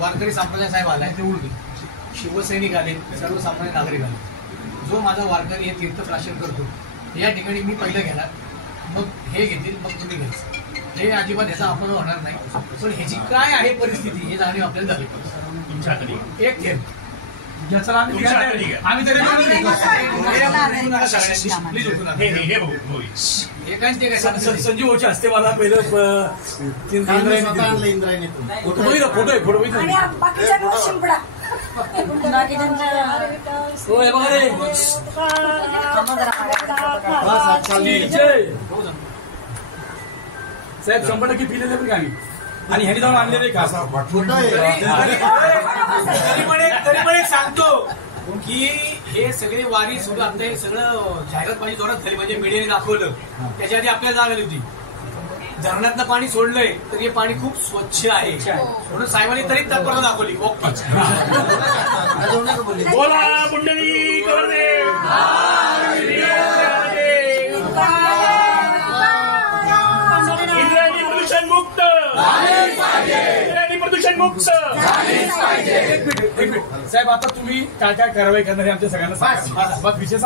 वारकरी संप्रदाय साहेब आलाय, शिवसैनिक आले, सर्वसामान्य नागरिक आले. जो माझा वारकरी हे तीर्थप्राशन करतो या ठिकाणी मी पहिलं घेणार, मग हे घेतील, मग तुम्ही घ्यायचं. हे अजिबात याचा अपमान होणार नाही. पण ह्याची काय आहे परिस्थिती हे जाणीव आपल्याला झाली पाहिजे. एक थेंब संजीव ओचे असते मला पहिलं साहेब 100% पिलेले पण काही आणि ह्याने जाऊन आणलेले का तरी पण एक सांगतो की हे सगळे वारी सुद्धा आता हे सगळं जाहिरात पाणी जोरात झाली, म्हणजे मीडियाने दाखवलं. त्याच्या आधी आपल्याला जाग आली होती. धरणातलं पाणी सोडलंय तर हे पाणी खूप स्वच्छ आहे म्हणून साहेबांनी तरी तत्परता दाखवली. बोला पुंडलिक प्रदूषण मुक्त, प्रदूषण मुक्त. साहेब आता तुम्ही काय काय कारवाई करणार हे आमच्या सगळ्यांना सांगा. विषय